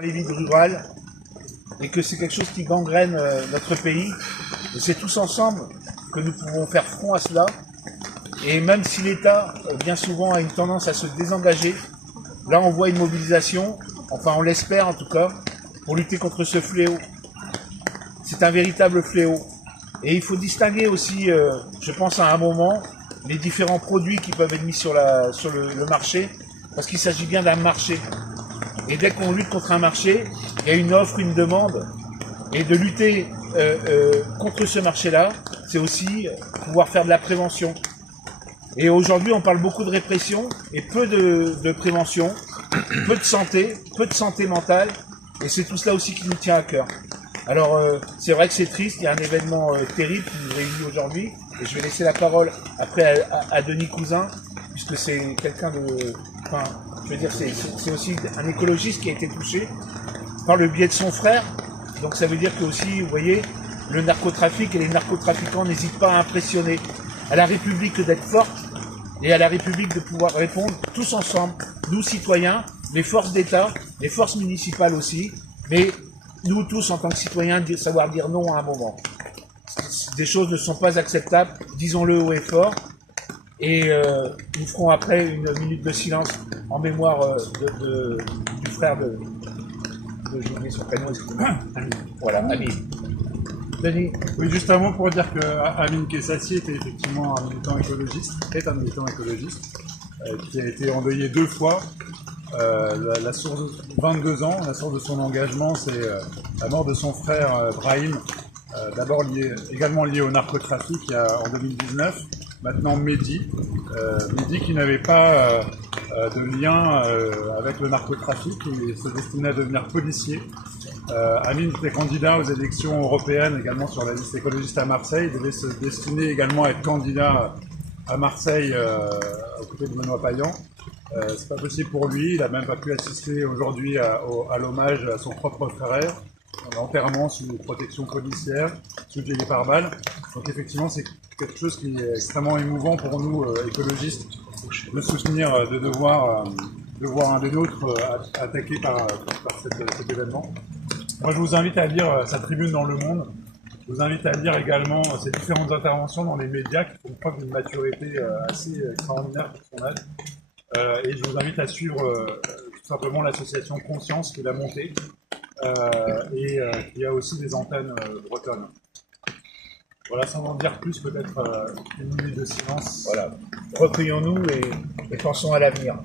les villes rurales et que c'est quelque chose qui gangrène notre pays. Et c'est tous ensemble que nous pouvons faire front à cela. Et même si l'État, bien souvent, a une tendance à se désengager, là on voit une mobilisation, enfin on l'espère en tout cas, pour lutter contre ce fléau. C'est un véritable fléau. Et il faut distinguer aussi, je pense à un moment, les différents produits qui peuvent être mis sur le marché, parce qu'il s'agit bien d'un marché. Et dès qu'on lutte contre un marché, il y a une offre, une demande. Et de lutter contre ce marché-là, c'est aussi pouvoir faire de la prévention. Et aujourd'hui, on parle beaucoup de répression et peu de prévention, peu de santé mentale. Et c'est tout cela aussi qui nous tient à cœur. Alors, c'est vrai que c'est triste, il y a un événement terrible qui nous réunit aujourd'hui. Et je vais laisser la parole après à Denis Cousin, puisque c'est quelqu'un de... Enfin, je veux dire, c'est aussi un écologiste qui a été touché par le biais de son frère. Donc ça veut dire que aussi, vous voyez, le narcotrafic et les narcotrafiquants n'hésitent pas à impressionner à la République d'être forte et à la République de pouvoir répondre tous ensemble, nous citoyens, les forces d'État, les forces municipales aussi, mais nous tous en tant que citoyens, de savoir dire non à un moment. Des choses ne sont pas acceptables, disons-le haut et fort. Et nous ferons après une minute de silence en mémoire du frère de j'ai oublié son prénom, excusez-moi. Voilà, Amin. Denis. Oui, juste un mot pour dire que Amin Kessassi était effectivement un militant écologiste, qui a été endeuillé 2 fois. La source de 22 ans, la source de son engagement, c'est la mort de son frère Brahim, d'abord également lié au narcotrafic en 2019, maintenant Mehdi qui n'avait pas de lien avec le narcotrafic, il se destinait à devenir policier. Amin était candidat aux élections européennes également sur la liste écologiste à Marseille, il devait se destiner également à être candidat à Marseille aux côtés de Benoît Payan. C'est pas possible pour lui, il n'a même pas pu assister aujourd'hui à l'hommage à son propre frère, l'enterrement sous protection policière, sous gilet pare-balles. Donc effectivement c'est quelque chose qui est extrêmement émouvant pour nous écologistes, de soutenir, de voir un des nôtres attaqué par cet événement. Moi je vous invite à lire sa tribune dans Le Monde, je vous invite à lire également ses différentes interventions dans les médias qui font preuve d'une maturité assez extraordinaire pour son âge. Et je vous invite à suivre tout simplement l'association Conscience qu'il a montée et qui a aussi des antennes bretonnes. Voilà, sans en dire plus, peut-être une minute de silence. Voilà, recueillons-nous et pensons à l'avenir.